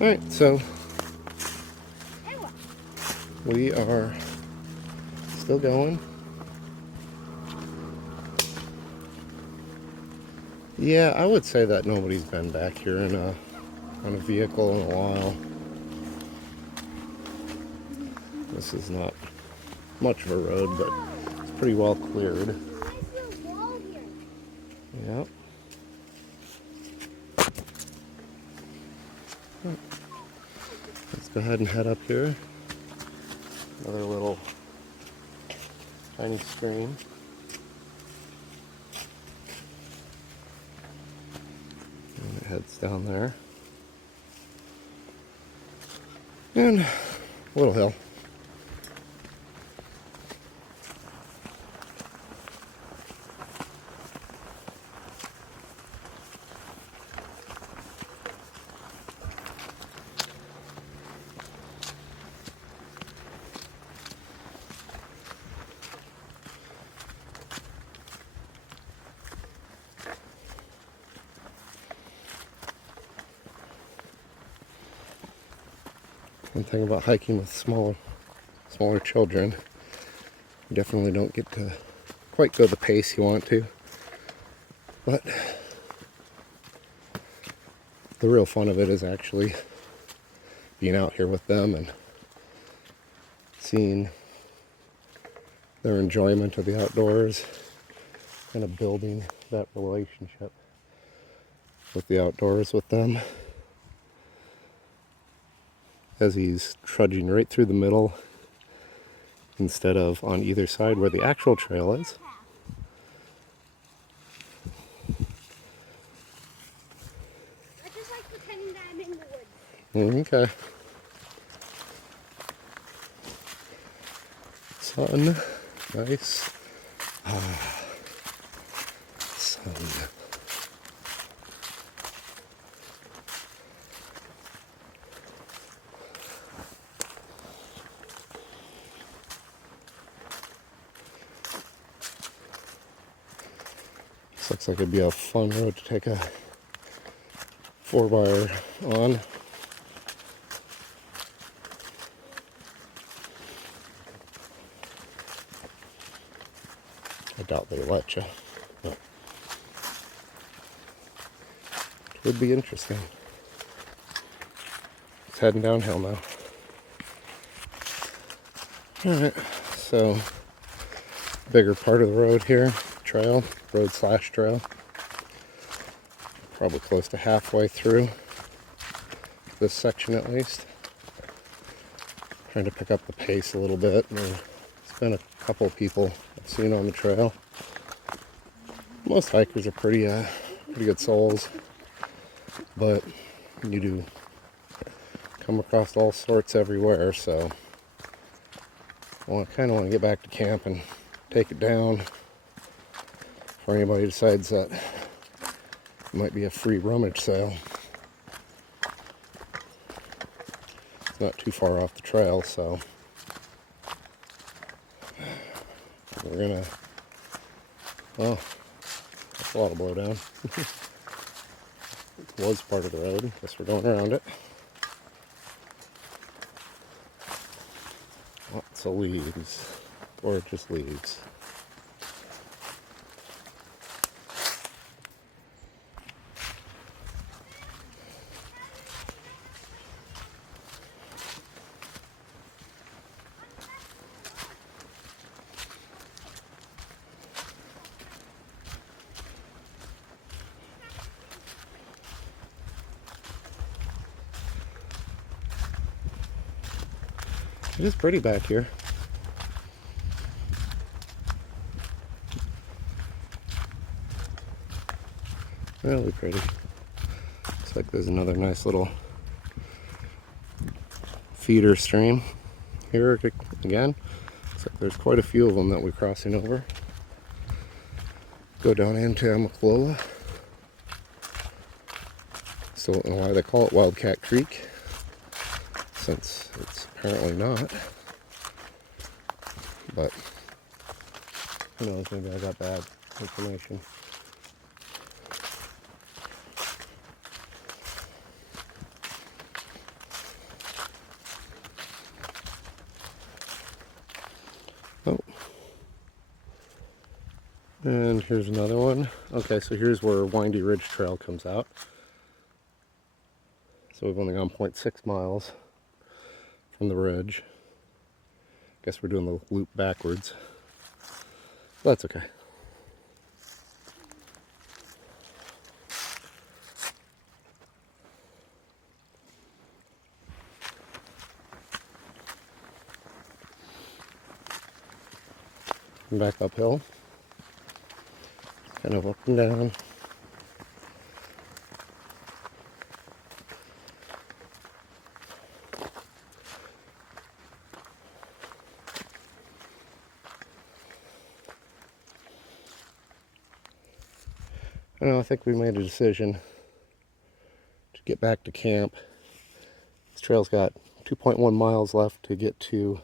Alright, so we are still going. Yeah, I would say that nobody's been back here on a vehicle in a while. This is not much of a road, but it's pretty well cleared. Yep. Let's go ahead and head up here. Another little tiny stream. And it heads down there. And a little hill. One thing about hiking with smaller children, you definitely don't get to quite go the pace you want to. But the real fun of it is actually being out here with them and seeing their enjoyment of the outdoors, kind of building that relationship with the outdoors with them. As he's trudging right through the middle instead of on either side where the actual trail is. I just like pretending that I'm in the woods. Okay. Sun. Nice. Sun. This looks like it'd be a fun road to take a 4x on. I doubt they let you, but it would be interesting. It's heading downhill now. Alright, so bigger part of the road here, trail, road/trail. Probably close to halfway through this section at least. Trying to pick up the pace a little bit. There's been a couple people I've seen on the trail. Most hikers are pretty good souls, but you do come across all sorts everywhere, so I kind of want to get back to camp and take it down before anybody decides that it might be a free rummage sale. It's not too far off the trail, so we're gonna, oh, that's a lot of blowdown. It was part of the road, guess we're going around it. Lots of leaves, gorgeous leaves. It is pretty back here. Really pretty. Looks like there's another nice little feeder stream here again. Looks like there's quite a few of them that we're crossing over. Go down into Amicalola. Still don't know why they call it Wildcat Creek, since it's apparently not. But who knows, maybe I got bad information. And here's another one. Okay, so here's where Windy Ridge Trail comes out. So we've only gone 0.6 miles from the ridge. Guess we're doing the loop backwards. But that's okay. Back uphill. Kind of up and down. I think we made a decision to get back to camp. This trail's got 2.1 miles left to get to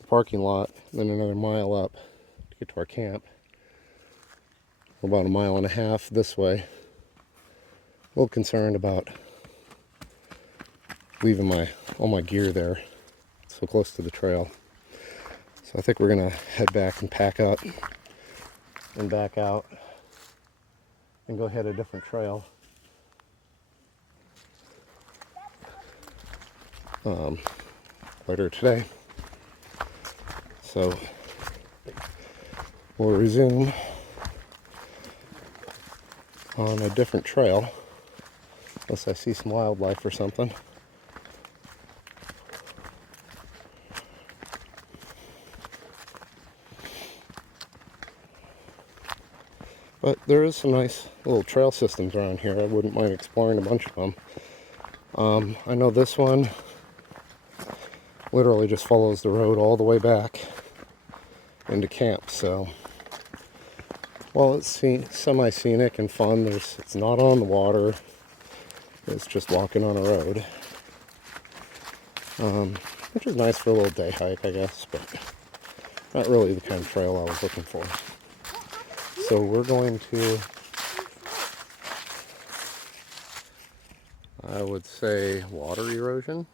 the parking lot, then another mile up to get to our camp. We're about 1.5 miles this way. A little concerned about leaving all my gear there so close to the trail. So I think we're gonna head back and pack up and back out and go hit a different trail. Later today. So we'll resume on a different trail unless I see some wildlife or something. But there is some nice little trail systems around here. I wouldn't mind exploring a bunch of them. I know this one literally just follows the road all the way back into camp. So while it's semi-scenic and fun, it's not on the water. It's just walking on a road, which is nice for a little day hike, I guess, but not really the kind of trail I was looking for. So we're going to, I would say, water erosion.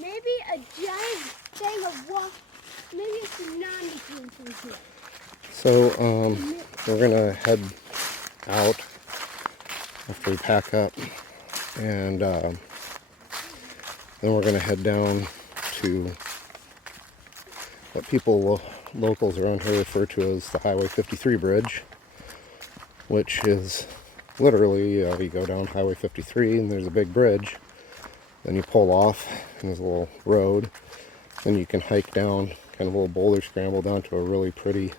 Maybe a giant thing of water. Maybe a tsunami came through here. So we're gonna head out after we pack up, and then we're gonna head down to what locals around here refer to as the Highway 53 bridge, which is literally you go down Highway 53 and there's a big bridge, then you pull off and there's a little road, then you can hike down, kind of a little boulder scramble down to a really pretty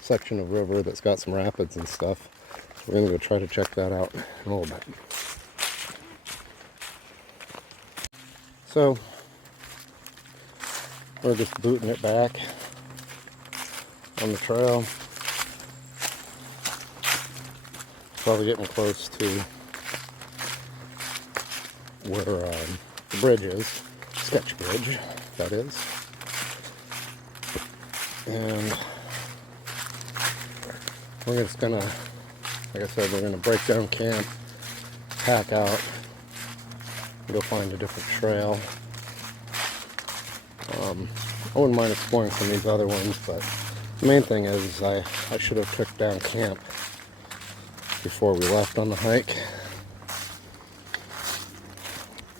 section of river that's got some rapids and stuff. We're gonna go try to check that out in a little bit. So we're just booting it back on the trail. Probably getting close to where the bridge is, Sketch Bridge, that is. And we're just gonna, like I said, we're gonna break down camp, pack out, go find a different trail. I wouldn't mind exploring some of these other ones, but the main thing is I should have took down camp before we left on the hike,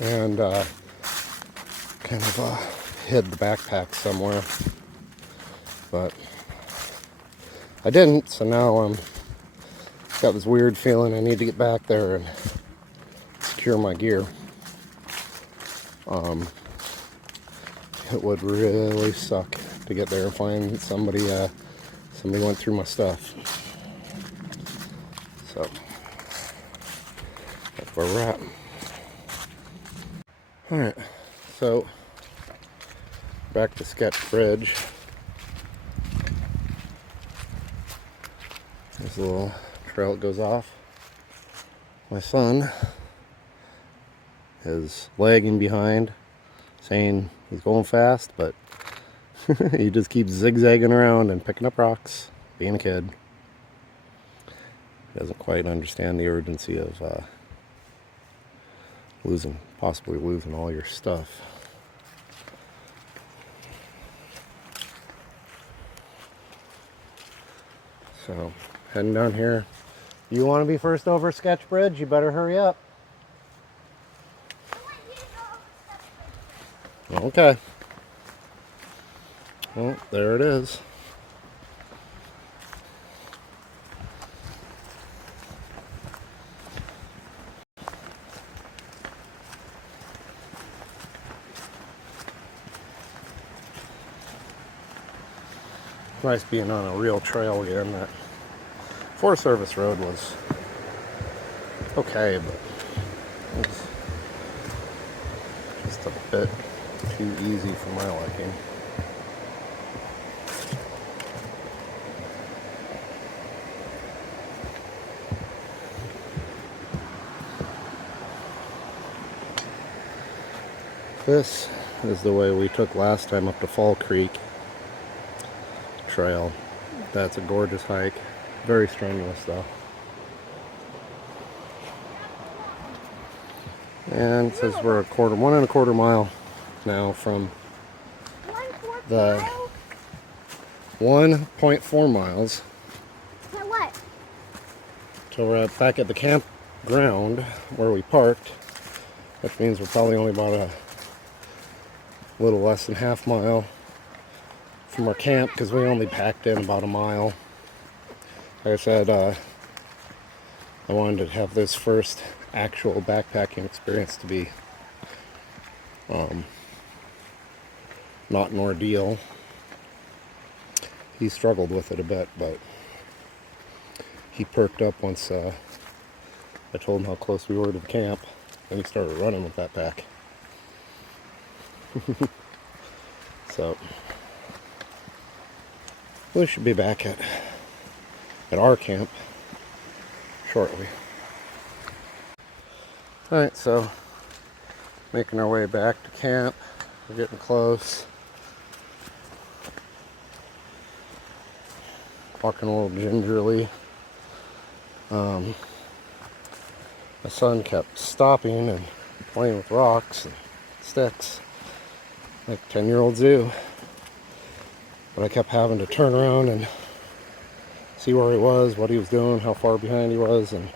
and kind of hid the backpack somewhere, but I didn't, so now I'm got this weird feeling I need to get back there and secure my gear. It would really suck to get there and find somebody went through my stuff. So that's where we're at. Alright, so back to Sketch Bridge. There's a little trail that goes off. My son is lagging behind, saying he's going fast, but he just keeps zigzagging around and picking up rocks, being a kid. He doesn't quite understand the urgency of possibly losing all your stuff. So, heading down here. You want to be first over Sketch Bridge? You better hurry up. Okay. Well, there it is. Nice being on a real trail again. That Forest Service road was okay, but it's just a bit too easy for my liking. This is the way we took last time up to Fall Creek Trail. That's a gorgeous hike. Very strenuous though. And it says we're a 1.25 mile now from the 1.4 miles For what? till we're back at the campground where we parked, which means we're probably only about a little less than half mile from our camp because we only packed in about a mile. Like I said, I wanted to have this first actual backpacking experience to be not an ordeal. He struggled with it a bit, but he perked up once I told him how close we were to the camp, and he started running with that pack. So we should be back at our camp shortly. Alright, so making our way back to camp. We're getting close. Walking a little gingerly. My son kept stopping and playing with rocks and sticks like 10-year-olds do. But I kept having to turn around and see where he was, what he was doing, how far behind he was, and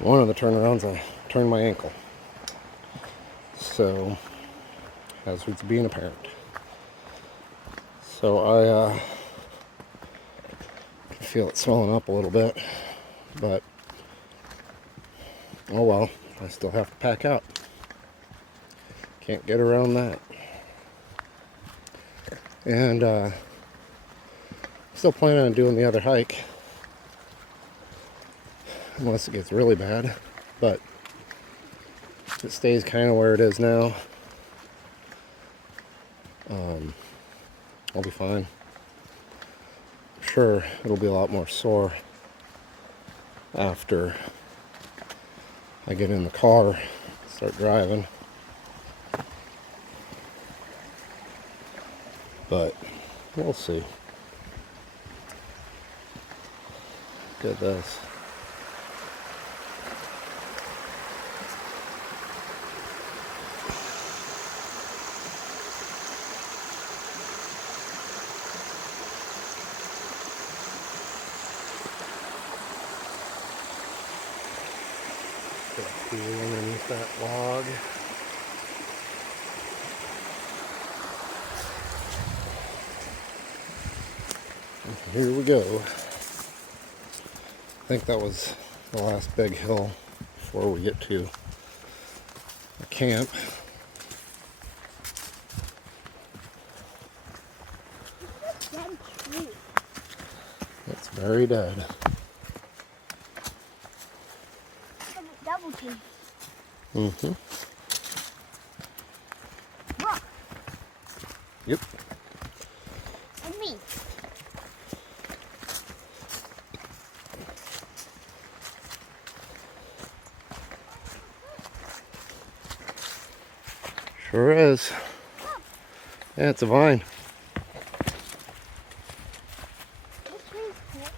one of the turnarounds I turned my ankle. So, as was being apparent. So I can feel it swelling up a little bit, but oh well, I still have to pack out. Can't get around that. And still planning on doing the other hike, unless it gets really bad, but if it stays kind of where it is now, I'll be fine. I'm sure it'll be a lot more sore after I get in the car, start driving, but we'll see. Look at this. Got a pool underneath that log. And here we go. I think that was the last big hill before we get to the camp. Dead tree. It's very dead. Double tree. Mm-hmm. Look, Yep. and me. Sure is. Yeah, it's a vine. This tree's cool.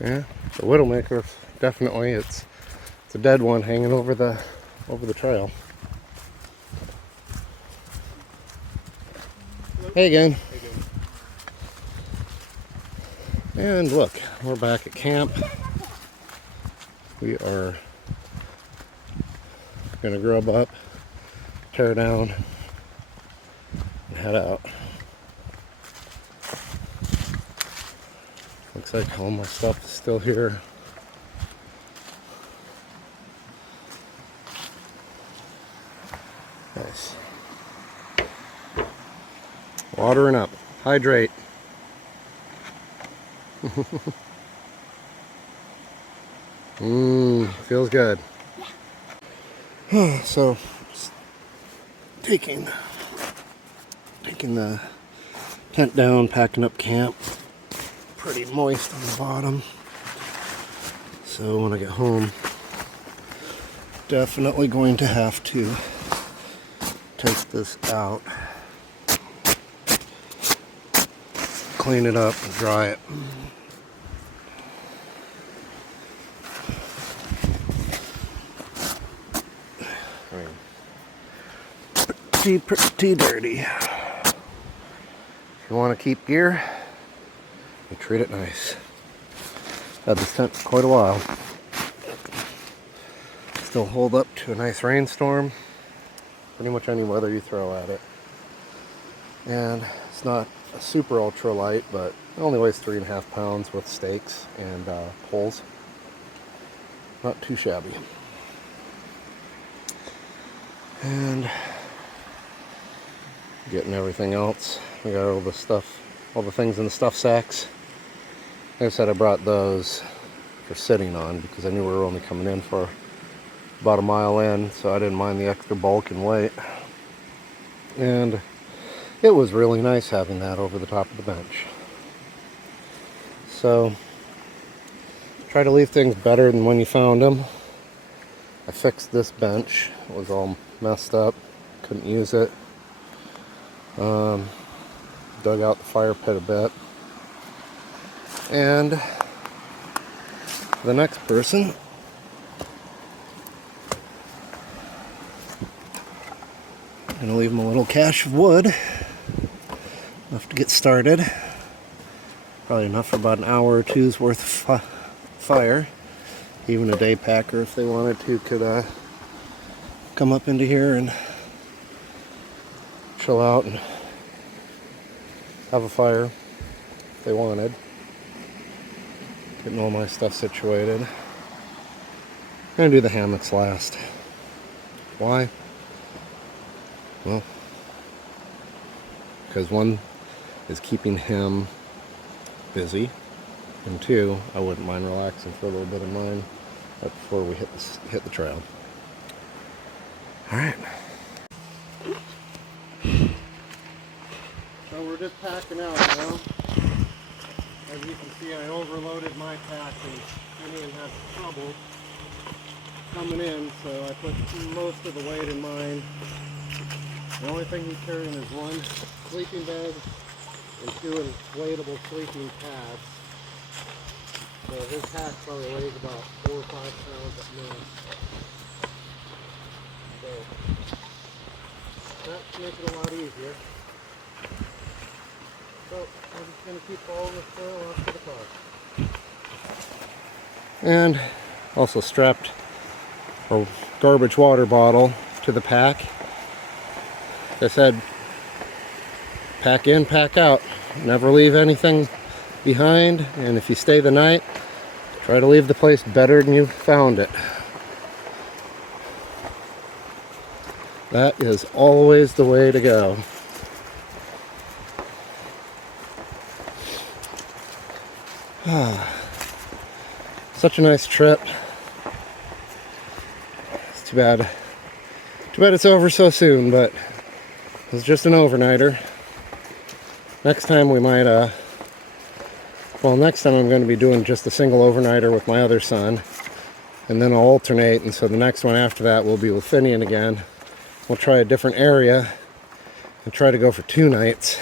Yeah, the Widowmaker, definitely. It's a dead one hanging over the trail. Hey again. And look, we're back at camp. We are gonna grub up, tear down, and head out. Looks like all my stuff is still here. Nice. Watering up. Hydrate. Feels good. So, taking the tent down, packing up camp. Pretty moist on the bottom. So when I get home, definitely going to have to take this out, clean it up, and dry it. Pretty dirty. If you want to keep gear, you treat it nice. Had this tent for quite a while. Still hold up to a nice rainstorm. Pretty much any weather you throw at it. And it's not a super ultra light, but it only weighs 3.5 pounds with stakes and poles. Not too shabby. And getting everything else. We got all the stuff, all the things in the stuff sacks. Like I said, I brought those for sitting on because I knew we were only coming in for about a mile in, so I didn't mind the extra bulk and weight. And it was really nice having that over the top of the bench. So, try to leave things better than when you found them. I fixed this bench. It was all messed up. Couldn't use it. Dug out the fire pit a bit. And the next person I'm gonna leave them a little cache of wood, enough to get started. Probably enough for about an hour or two's worth of fire. Even a day packer, if they wanted to, could come up into here and chill out and have a fire if they wanted. Getting all my stuff situated. I'm gonna do the hammocks last. Why? Well, because one is keeping him busy, and two, I wouldn't mind relaxing for a little bit of mine right before we hit the trail. All right. So we're just packing out now. As you can see, I overloaded my pack and Finian had trouble coming in, so I put most of the weight in mine. The only thing he's carrying is one sleeping bag and two inflatable sleeping pads. So his pack probably weighs about 4 or 5 pounds at most. So that's making it a lot easier. So I'm just going to keep following the trail up to the car. And also strapped a garbage water bottle to the pack. Like I said, pack in, pack out. Never leave anything behind, and if you stay the night, try to leave the place better than you found it. That is always the way to go. Such a nice trip. It's too bad it's over so soon, but it was just an overnighter. Next time we might, next time I'm going to be doing just a single overnighter with my other son. And then I'll alternate, and so the next one after that will be with Finian again. We'll try a different area and try to go for 2 nights.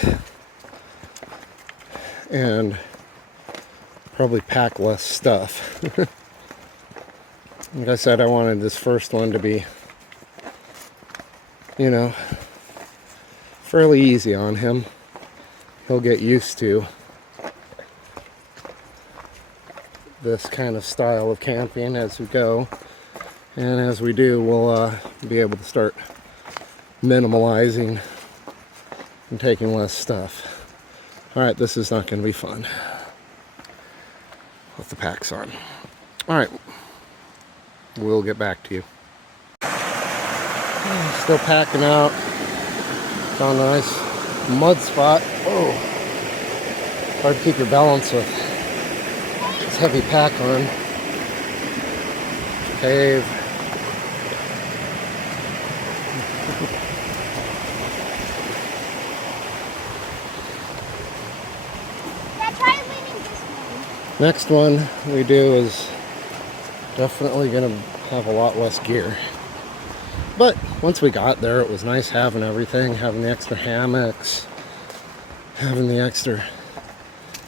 And probably pack less stuff. Like I said, I wanted this first one to be, you know, fairly easy on him. He'll get used to this kind of style of camping as we go. And as we do, we'll be able to start minimalizing and taking less stuff. Alright, this is not going to be fun with the packs on. Alright, we'll get back to you. Still packing out. Found a nice mud spot. Oh, hard to keep your balance with this heavy pack on. Cave. Yeah, try leaning this way. Next one we do is definitely going to have a lot less gear. But once we got there, it was nice having everything, having the extra hammocks, having the extra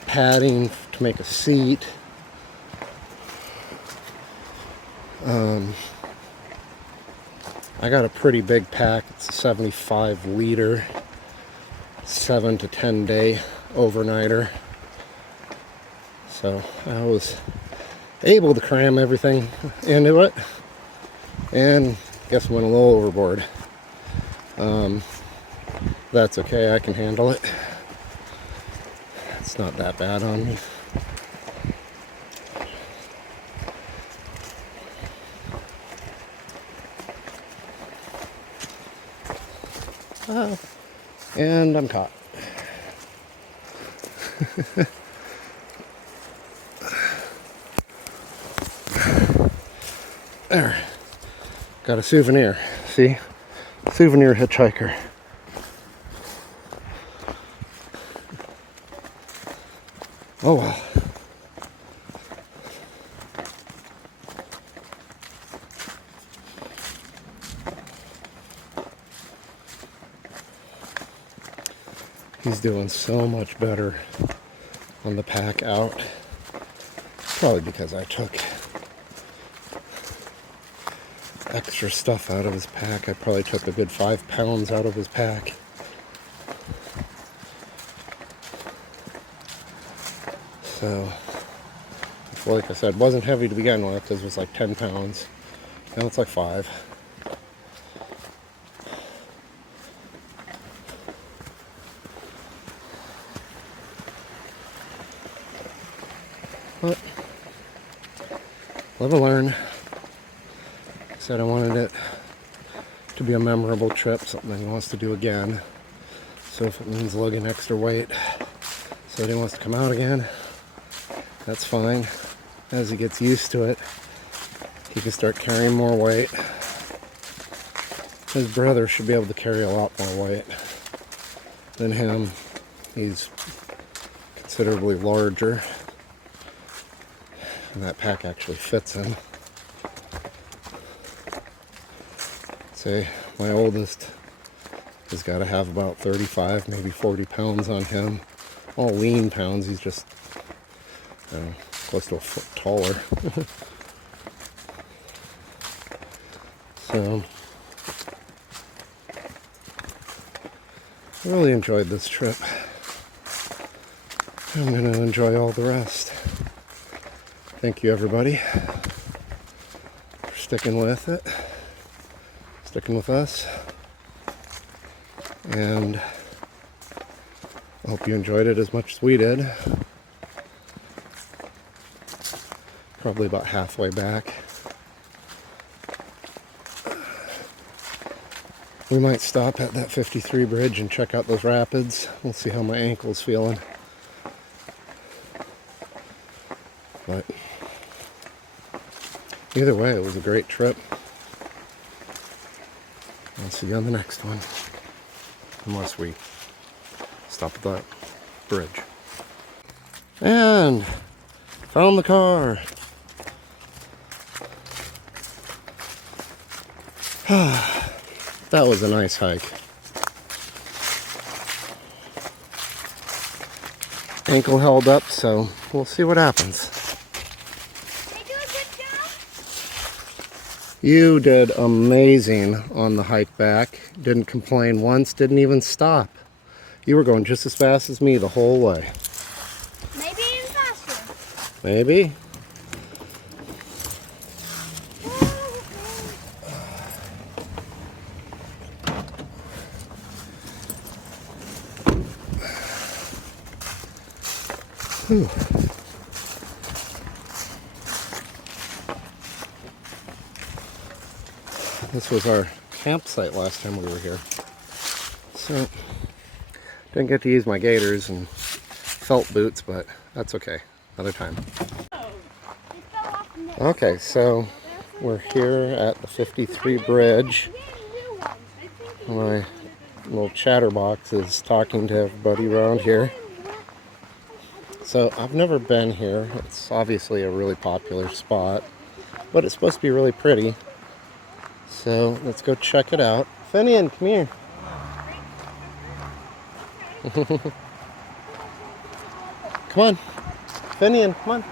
padding to make a seat. I got a pretty big pack. It's a 75 liter, 7 to 10 day overnighter. So I was able to cram everything into it, and guess went a little overboard. That's okay, I can handle it. It's not that bad on me. And I'm caught. There. Got a souvenir. See? Souvenir hitchhiker. Oh well. He's doing so much better on the pack out. Probably because I took extra stuff out of his pack. I probably took a good 5 pounds out of his pack. So, like I said, wasn't heavy to begin with because it was like 10 pounds. Now it's like 5. But, live and learn. Said I wanted it to be a memorable trip, something he wants to do again. So if it means lugging extra weight, so he wants to come out again, that's fine. As he gets used to it, he can start carrying more weight. His brother should be able to carry a lot more weight than him. He's considerably larger, and that pack actually fits him. Say my oldest has got to have about 35, maybe 40 pounds on him. All lean pounds. He's just close to a foot taller. So I really enjoyed this trip. I'm going to enjoy all the rest. Thank you, everybody, for sticking with it. Sticking with us, and I hope you enjoyed it as much as we did. Probably about halfway back. We might stop at that 53 bridge and check out those rapids. We'll see how my ankle's feeling. But either way, it was a great trip. I'll see you on the next one. Unless we stop at that bridge. And found the car. That was a nice hike. Ankle held up, so we'll see what happens. Did I do a good job? You did amazing on the hike back. Didn't complain once, didn't even stop. You were going just as fast as me the whole way. Maybe even faster. Maybe. Whew. This was our campsite last time we were here. So, didn't get to use my gaiters and felt boots, but that's okay. Another time. Okay, so we're here at the 53 bridge. My little chatterbox is talking to everybody around here. So I've never been here. It's obviously a really popular spot, but it's supposed to be really pretty. So let's go check it out. Finian, come here. Come on. Finian, come on.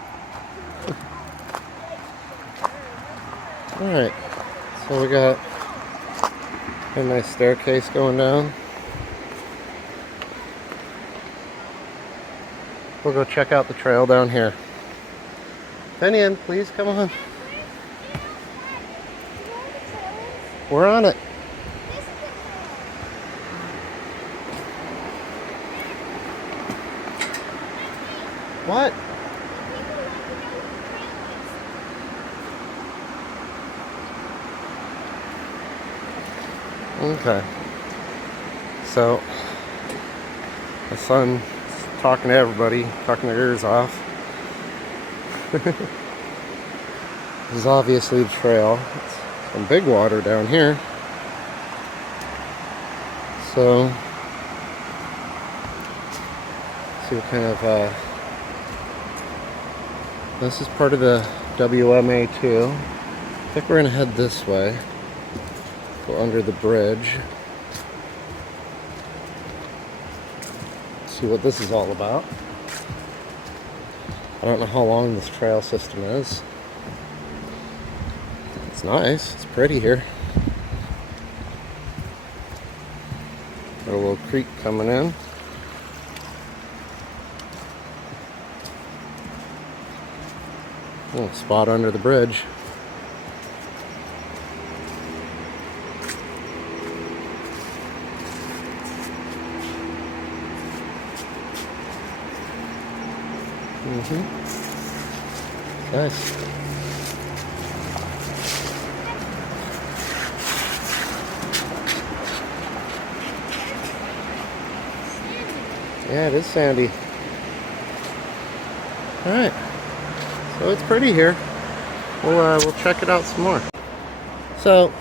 Alright, so we got a nice staircase going down. We'll go check out the trail down here. Finian, please come on. We're on it. What? Okay. So, my son's talking to everybody, talking their ears off. This is obviously the trail. It's some big water down here. So, see what kind of, this is part of the WMA2. I think we're gonna head this way. Go under the bridge. See what this is all about. I don't know how long this trail system is. It's nice. It's pretty here. Got a little creek coming in. Little spot under the bridge. Nice. Yeah, it is sandy. Alright. So it's pretty here. We'll check it out some more. So,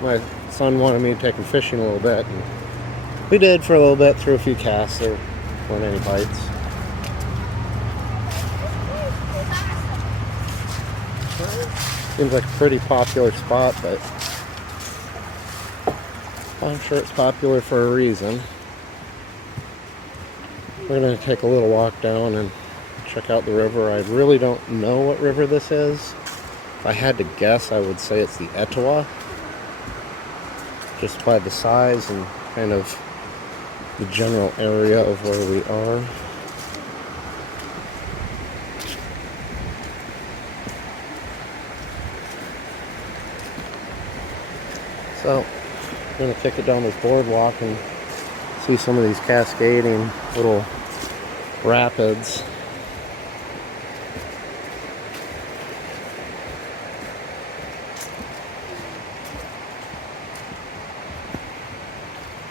my son wanted me to take him fishing a little bit. And we did for a little bit, threw a few casts. There weren't any bites. Seems like a pretty popular spot, but I'm sure it's popular for a reason. We're going to take a little walk down and check out the river. I really don't know what river this is. If I had to guess, I would say it's the Etowah. Just by the size and kind of the general area of where we are. So, I'm going to kick it down this boardwalk and see some of these cascading little rapids.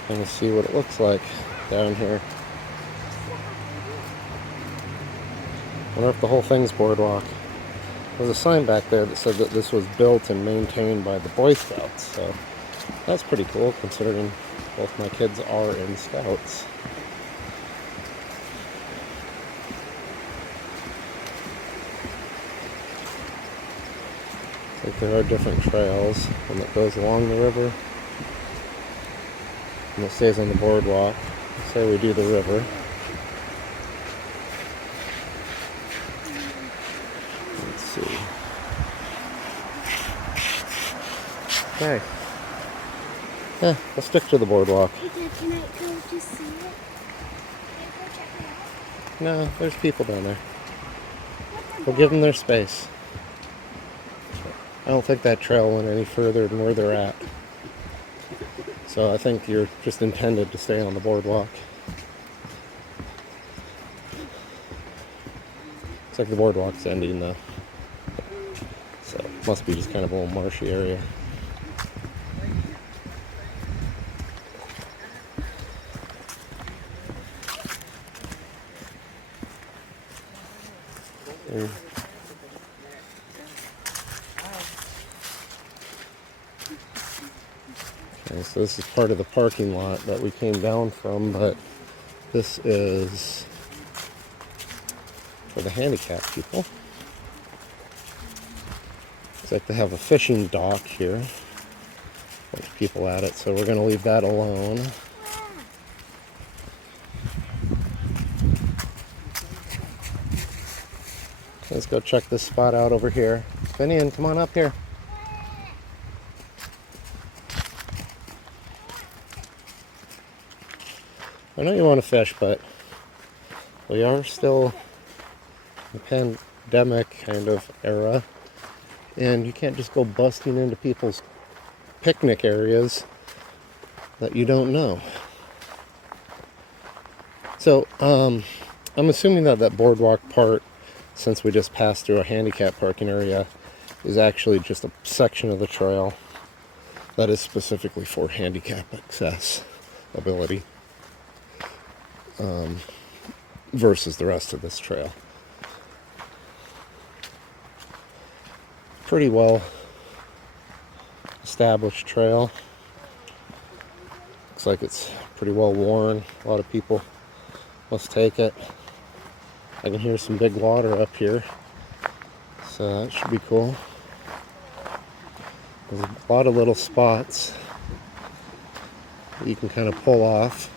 And see what it looks like down here. I wonder if the whole thing's boardwalk. There's a sign back there that said that this was built and maintained by the Boy Scouts, so that's pretty cool considering both my kids are in Scouts. It's like there are different trails, one that goes along the river, and it stays on the boardwalk. Say we do the river. Let's see. Okay. Yeah, let's stick to the boardwalk. Hey, Dad, can I go to see it? Can I go check it out? No, there's people down there. We'll give them their space. I don't think that trail went any further than where they're at. So I think you're just intended to stay on the boardwalk. Looks like the boardwalk's ending though. So must be just kind of a little marshy area. Okay, so this is part of the parking lot that we came down from, but this is for the handicapped people. Looks like they have a fishing dock here. A bunch of people at it, so we're going to leave that alone. Let's go check this spot out over here. Finian, come on up here. I know you want to fish, but we are still in a pandemic kind of era, and you can't just go busting into people's picnic areas that you don't know. So, I'm assuming that that boardwalk part, since we just passed through a handicap parking area, is actually just a section of the trail that is specifically for handicap accessibility. Versus the rest of this trail. Pretty well established trail. Looks like it's pretty well worn. A lot of people must take it. I can hear some big water up here, so that should be cool. There's a lot of little spots that you can kind of pull off.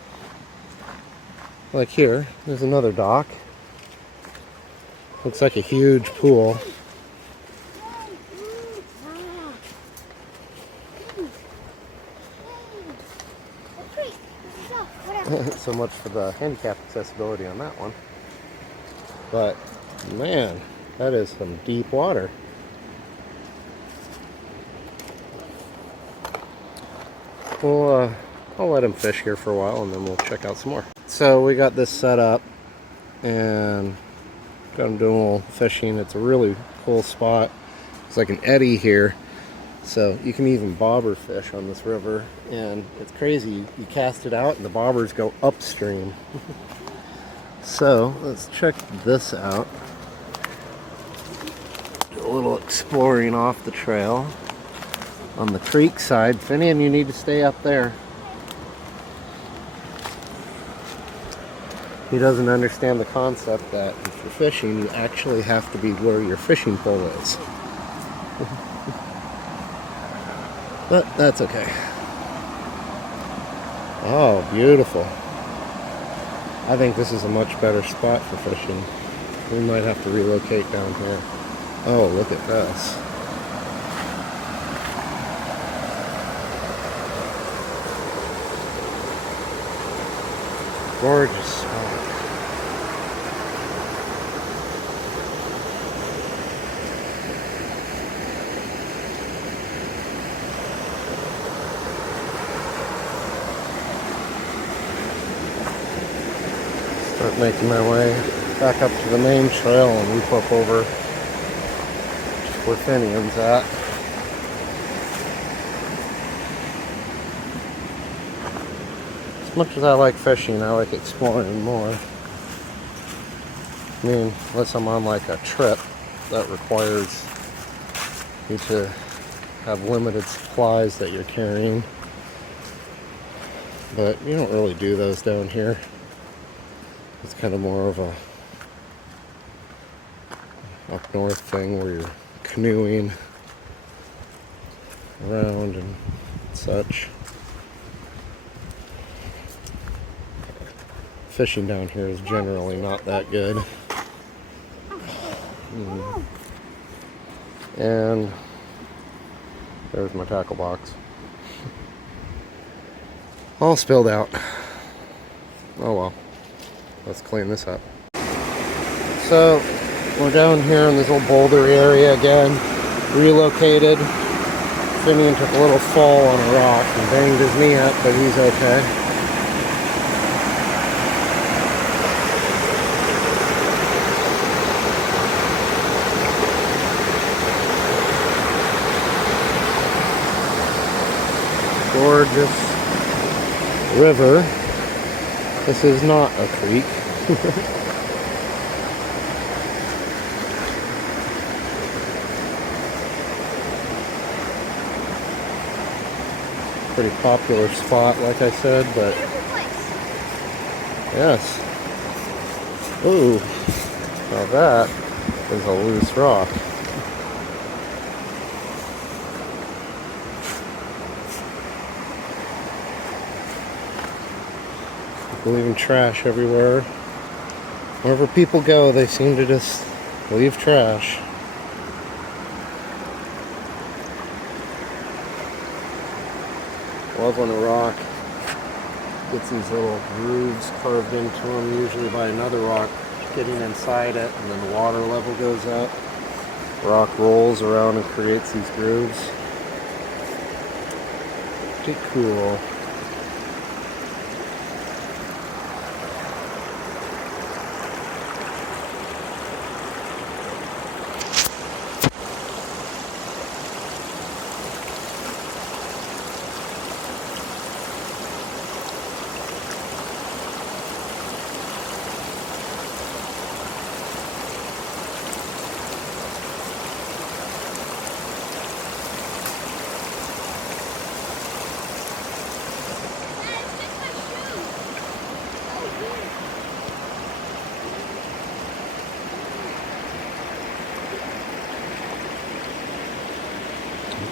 Like here, there's another dock. Looks like a huge pool. So much for the handicap accessibility on that one. But man, that is some deep water. Well, I'll let him fish here for a while and then we'll check out some more. So we got this set up and got him doing a little fishing. It's a really cool spot. It's like an eddy here, so you can even bobber fish on this river, and it's crazy. You cast it out and the bobbers go upstream. So let's check this out. Do a little exploring off the trail on the creek side. Finian, you need to stay up there. He doesn't understand the concept that if you're fishing, you actually have to be where your fishing pole is. But that's okay. Oh, beautiful. I think this is a much better spot for fishing. We might have to relocate down here. Oh, look at this. Gorgeous spot. Start making my way back up to the main trail and loop up over where Finian's at. As much as I like fishing, I like exploring more. I mean, unless I'm on like a trip that requires you to have limited supplies that you're carrying. But you don't really do those down here. It's kind of more of a up north thing where you're canoeing around and such. Fishing down here is generally not that good. And there's my tackle box. All spilled out. Oh well. Let's clean this up. So we're down here in this little boulder area again. Relocated. Finian took a little fall on a rock and banged his knee up, but he's okay. gorgeous river. This is not a creek. Pretty popular spot, like I said, but Beautiful place. yes. Ooh, now that is a loose rock. People leaving trash everywhere. Wherever people go, they seem to just leave trash. Love when a rock gets these little grooves carved into them, usually by another rock getting inside it, and then the water level goes up. Rock rolls around and creates these grooves. Pretty cool.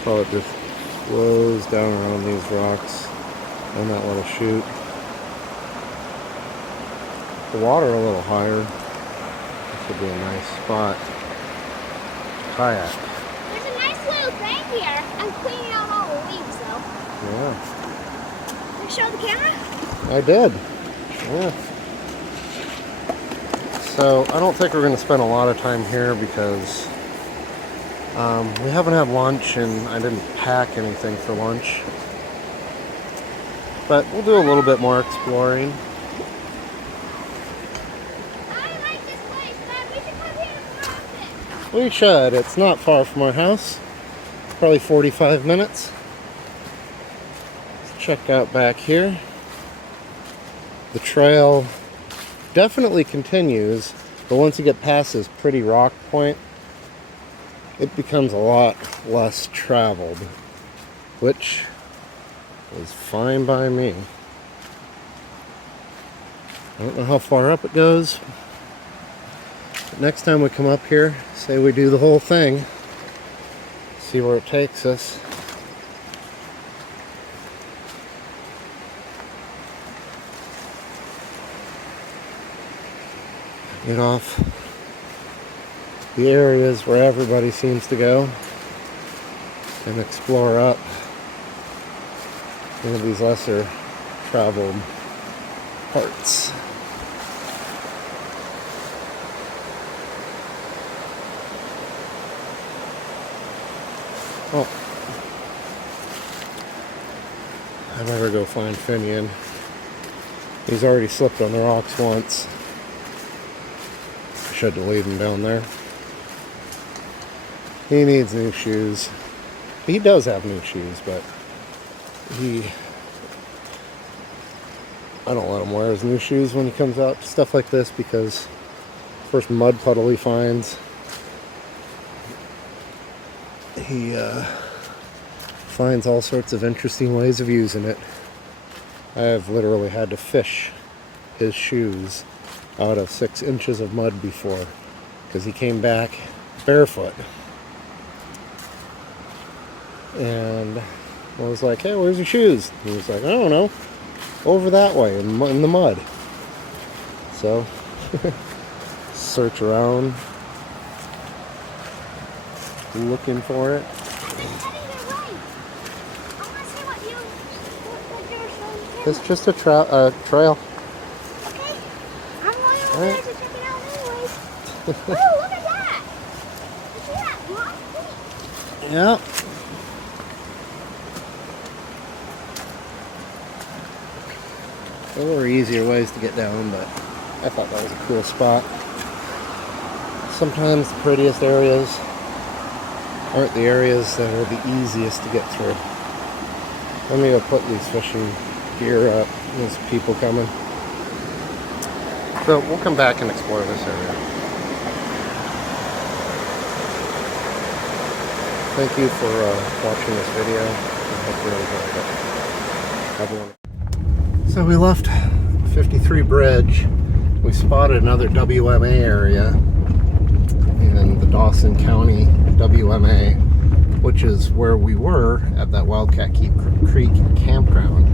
So it just flows down around these rocks on that little chute. The water a little higher. This would be a nice spot to kayak. There's a nice little bank here. I'm cleaning out all the leaves though. Yeah, Can I show the camera? I did. Yeah. So I don't think we're going to spend a lot of time here because we haven't had lunch and I didn't pack anything for lunch. But we'll do a little bit more exploring. I like this place, but we should come here more often. We should. It's not far from our house. Probably 45 minutes. Let's check out back here. The trail definitely continues, but once you get past this pretty rock point, it becomes a lot less traveled, which is fine by me. I don't know how far up it goes, but next time we come up here, say we do the whole thing, see where it takes us. Get off the areas where everybody seems to go and explore up some of these lesser traveled parts. Well, I better go find Finian. He's already slipped on the rocks once. I should leave him down there. He needs new shoes. He does have new shoes, but I don't let him wear his new shoes when he comes out to stuff like this because first mud puddle he finds, he finds all sorts of interesting ways of using it. I have literally had to fish his shoes out of 6 inches of mud before because he came back barefoot. And I was like, hey, where's your shoes? And he was like, I don't know. Over that way in the mud. So, search around, looking for it. I've been heading their way. I want to see what you're showing me. It's just a trail. Okay. I'm going over Alright. there to check it out anyways. Oh, look at that. You see that rock feet? Yeah. There were easier ways to get down, but I thought that was a cool spot. Sometimes the prettiest areas aren't the areas that are the easiest to get through. Let me go put these fishing gear up. There's people coming. So we'll come back and explore this area. Thank you for watching this video. I hope you enjoyed it. Have a wonderful- So we left 53 Bridge. We spotted another WMA area in the Dawson County WMA, which is where we were at that Wildcat Creek campground.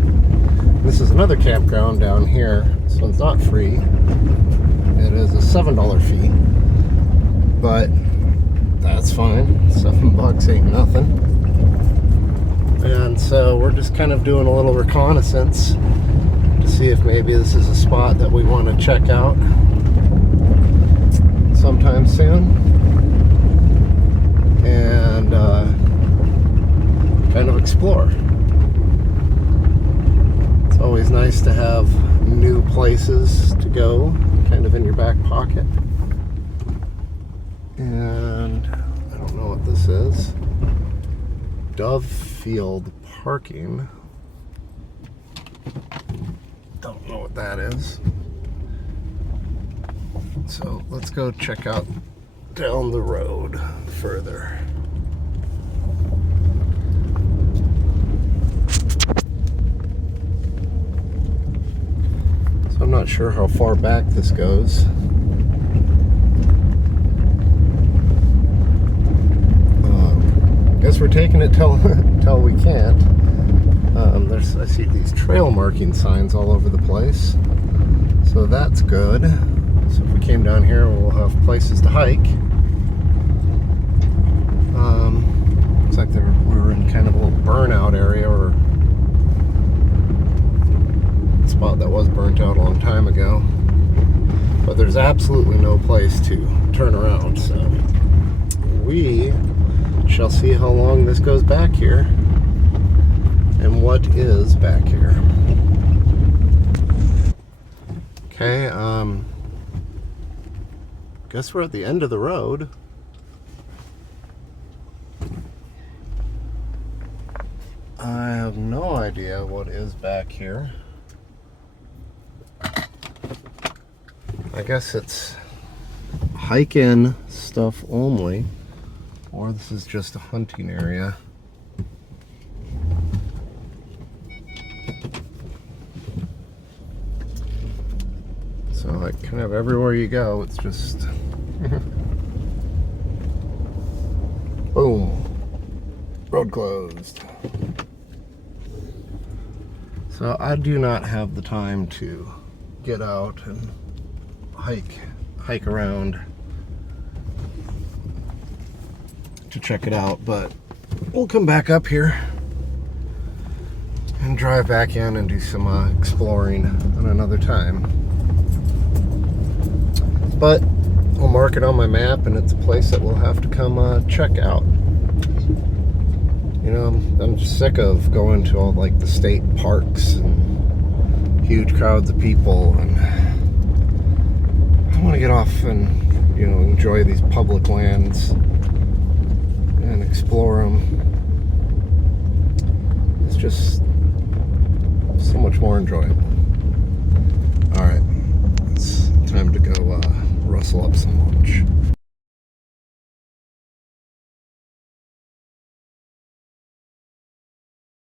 This is another campground down here. This one's not free. It is a $7 fee, but that's fine. $7 ain't nothing. And so we're just kind of doing a little reconnaissance to see if maybe this is a spot that we want to check out sometime soon. And kind of explore. It's always nice to have new places to go kind of in your back pocket. And I don't know what this is. Dove Field Parking. Don't know what that is. So let's go check out down the road further. So I'm not sure how far back this goes. Guess we're taking it till we can't. I see these trail marking signs all over the place, so that's good. So if we came down here, we'll have places to hike. Looks like we were in kind of a little burnout area, or a spot that was burnt out a long time ago. But there's absolutely no place to turn around, so we shall see how long this goes back here and what is back here. Okay, guess we're at the end of the road. I have no idea what is back here. I guess it's hike-in stuff only, or this is just a hunting area. So like kind of everywhere you go, it's just boom, road closed. So I do not have the time to get out and hike around to check it out, but we'll come back up here and drive back in and do some exploring on another time. But I'll mark it on my map, and it's a place that we'll have to come check out. You know, I'm just sick of going to all like the state parks and huge crowds of people, and I want to get off and, you know, enjoy these public lands and explore them. It's just so much more enjoyable. All right, it's time to go rustle up some lunch.